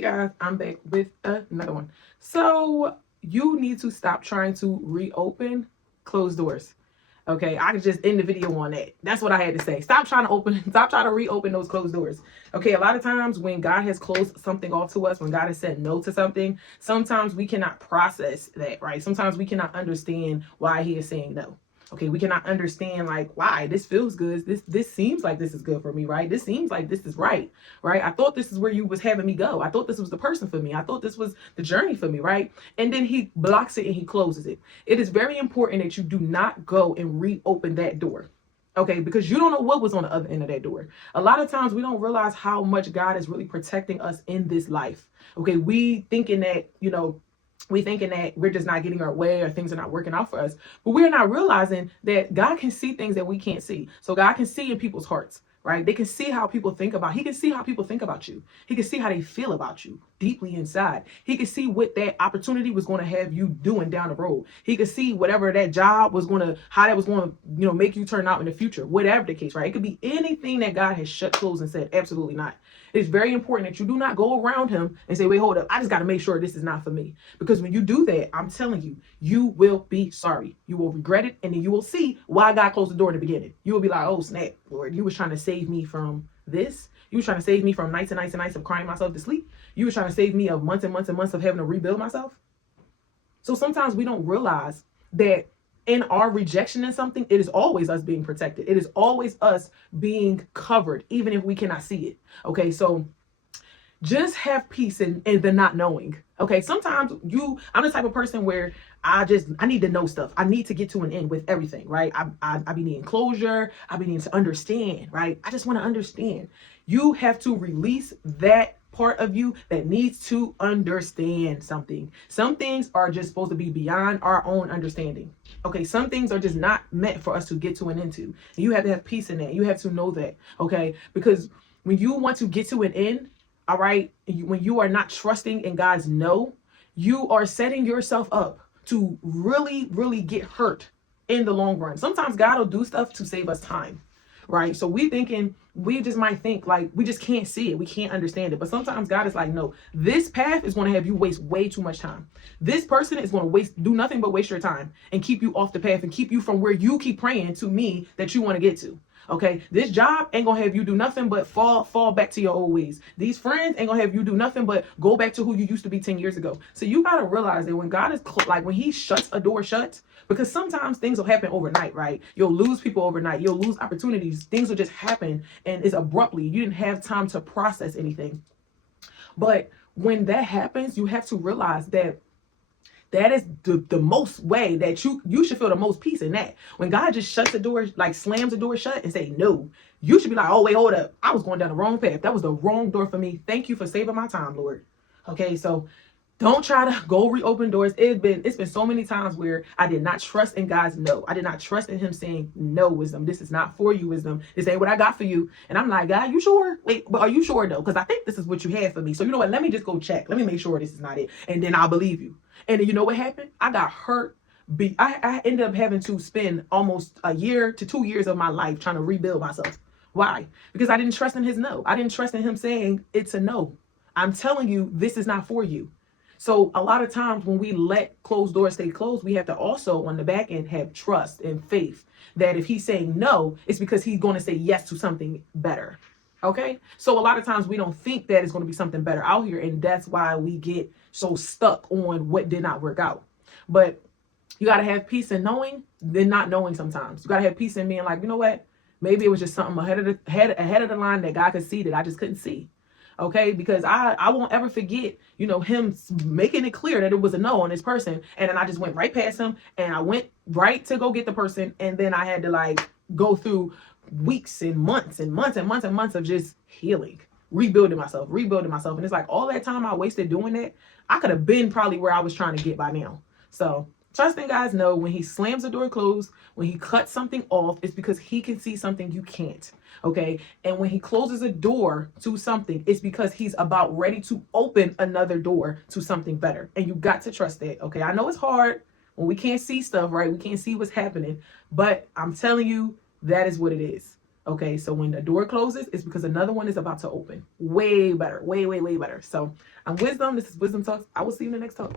Hey guys, I'm back with another one. So you need to stop trying to reopen closed doors. Okay, I could just end the video on that. That's what I had to say. Stop trying to stop trying to reopen those closed doors. Okay, a lot of times when God has closed something off to us, when God has said no to something, sometimes we cannot process that, right? Sometimes we cannot understand why He is saying no. Okay, we cannot understand like why this feels good. This seems like this is good for me, right? This seems like this is right, right? I thought this is where you was having me go. I thought this was the person for me. I thought this was the journey for me, right? And then He blocks it and He closes it. It is very important that you do not go and reopen that door. Okay, because you don't know what was on the other end of that door. A lot of times we don't realize how much God is really protecting us in this life. Okay, we thinking that, we thinking that we're just not getting our way or things are not working out for us, but we're not realizing that God can see things that we can't see. So God can see in people's hearts, right? They can see how people think about. He can see how people think about you. He can see how they feel about you deeply inside. He can see what that opportunity was going to have you doing down the road. He could see whatever that job was going to, how that was going to, make you turn out in the future, whatever the case, right? It could be anything that God has shut, closed, and said, absolutely not. It's very important that you do not go around Him and say, wait, hold up, I just got to make sure this is not for me. Because when you do that, I'm telling you, you will be sorry. You will regret it, and then you will see why God closed the door in the beginning. You will be like, oh, snap, Lord, you was trying to save me from this. You was trying to save me from nights and nights and nights of crying myself to sleep. You was trying to save me of months and months and months of having to rebuild myself. So sometimes we don't realize that in our rejection in something, it is always us being protected. It is always us being covered, even if we cannot see it. Okay, so just have peace in the not knowing. Okay, sometimes I'm the type of person where I need to know stuff. I need to get to an end with everything, right? I be needing closure. I be needing to understand, right? I just want to understand. You have to release that part of you that needs to understand something. Some things are just supposed to be beyond our own understanding. Okay, some things are just not meant for us to get to an end to. You have to have peace in that. You have to know that, okay? Because when you want to get to an end, all right, when you are not trusting in God's no, you are setting yourself up to really, really get hurt in the long run. Sometimes God will do stuff to save us time, right? So we just might think like we just can't see it. We can't understand it. But sometimes God is like, no, this path is going to have you waste way too much time. This person is going to do nothing but waste your time and keep you off the path and keep you from where you keep praying to me that you want to get to. Okay, this job ain't gonna have you do nothing but fall back to your old ways. These friends ain't gonna have you do nothing but go back to who you used to be 10 years ago. So you gotta realize that when God is when He shuts a door shut, because sometimes things will happen overnight, right? You'll lose people overnight. You'll lose opportunities. Things will just happen and it's abruptly. You didn't have time to process anything. But when that happens, you have to realize that is the most way that you should feel the most peace in that. When God just shuts the door, like slams the door shut and say no, you should be like, oh wait, hold up. I was going down the wrong path. That was the wrong door for me. Thank you for saving my time, Lord. Okay, so don't try to go reopen doors. It's been so many times where I did not trust in God's no. I did not trust in Him saying, no, wisdom. This is not for you, wisdom. This ain't what I got for you. And I'm like, God, you sure? Wait, but are you sure though? Because I think this is what you had for me. So you know what? Let me just go check. Let me make sure this is not it. And then I'll believe you. And then you know what happened? I got hurt. I ended up having to spend almost a year to 2 years of my life trying to rebuild myself. Why? Because I didn't trust in His no. I didn't trust in Him saying it's a no. I'm telling you, this is not for you. So a lot of times when we let closed doors stay closed, we have to also on the back end have trust and faith that if He's saying no, it's because He's going to say yes to something better. Okay, so a lot of times we don't think that it's going to be something better out here, and that's why we get so stuck on what did not work out. But you got to have peace in knowing, then not knowing sometimes. You got to have peace in being like, you know what? Maybe it was just something ahead of the line that God could see that I just couldn't see. Okay, because I won't ever forget, Him making it clear that it was a no on this person, and then I just went right past Him, and I went right to go get the person, and then I had to like go through weeks and months and months and months and months of just healing, rebuilding myself. And it's like all that time I wasted doing that, I could have been probably where I was trying to get by now. So trusting guys know when He slams the door closed, when He cuts something off, it's because He can see something you can't. Okay. And when He closes a door to something, it's because He's about ready to open another door to something better. And you got to trust that. Okay. I know it's hard when we can't see stuff, right? We can't see what's happening, but I'm telling you, that is what it is. Okay, so when the door closes, it's because another one is about to open. Way better. Way, way, way better. So I'm Wisdom. This is Wisdom Talks. I will see you in the next talk.